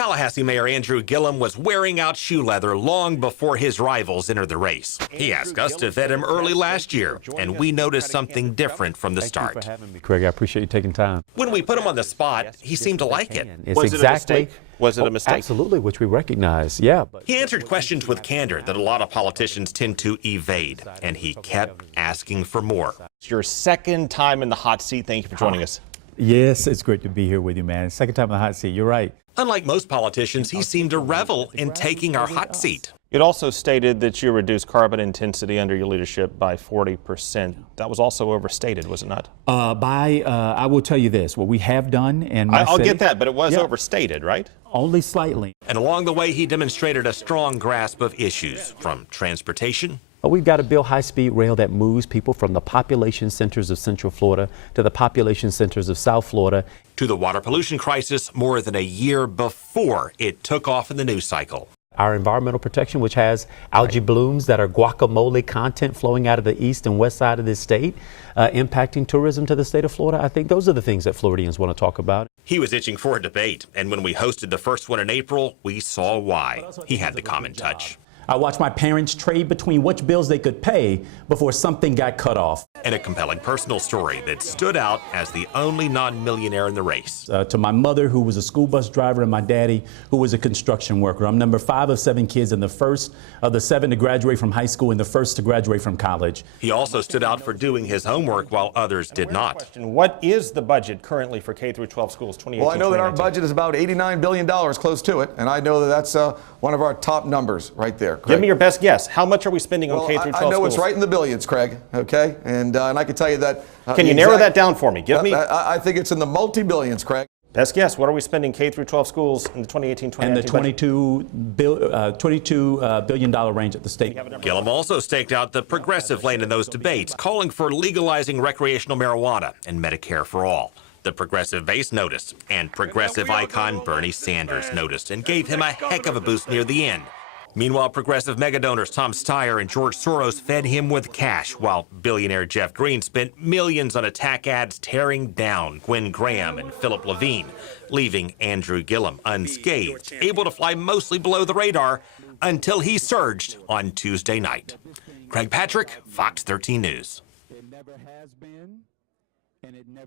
Tallahassee Mayor Andrew Gillum was wearing out shoe leather long before his rivals entered the race. He asked us to vet him early last year, and we noticed something different from the start. Thank you for having me, Craig. I appreciate you taking time. When we put him on the spot, he seemed to like it. Was it a mistake? Was it a mistake? Absolutely, which we recognize, yeah. He answered questions with candor that a lot of politicians tend to evade, and he kept asking for more. It's your second time in the hot seat. Thank you for joining us. Yes, it's great to be here with you, man. Second time in the hot seat. You're right. Unlike most politicians, he seemed to revel in taking our hot seat. It also stated that you reduced carbon intensity under your leadership by 40%. That was also overstated, was it not? I will tell you this, what we have done, and I'll get that, but it was overstated, right? Only slightly. And along the way, he demonstrated a strong grasp of issues, from transportation. We've got to build high-speed rail that moves people from the population centers of Central Florida to the population centers of South Florida. To the water pollution crisis more than a year before it took off in the news cycle. Our environmental protection, which has algae blooms that are guacamole content flowing out of the east and west side of this state, impacting tourism to the state of Florida. I think those are the things that Floridians want to talk about. He was itching for a debate, and when we hosted the first one in April, we saw why. He had the common touch. I watched my parents trade between which bills they could pay before something got cut off. And a compelling personal story that stood out as the only non-millionaire in the race. To my mother, who was a school bus driver, and my daddy, who was a construction worker. I'm number 5 of 7 kids, and the first of the 7 to graduate from high school and the first to graduate from college. He also stood out for doing his homework while others did not. What is the budget currently for K through 12 schools 2018? Well, I know that our budget is about $89 billion, close to it, and I know that that's one of our top numbers right there. Craig. Give me your best guess. How much are we spending on K through 12 schools? I know it's right in the billions, Craig, okay? And I can tell you that. Can you narrow that down for me? Give me. I think it's in the multi-billions, Craig. Best guess. What are we spending K through 12 schools in the 2018-2019 and the $22 billion range at the state. Gillum also staked out the progressive lane in those debates, calling for legalizing recreational marijuana and Medicare for all. The progressive base noticed, and progressive icon Bernie Sanders noticed and gave him a heck of a boost near the end. Meanwhile, progressive megadonors Tom Steyer and George Soros fed him with cash, while billionaire Jeff Green spent millions on attack ads tearing down Gwen Graham and Philip Levine, leaving Andrew Gillum unscathed, able to fly mostly below the radar until he surged on Tuesday night. Craig Patrick, Fox 13 News. It never has been, and it never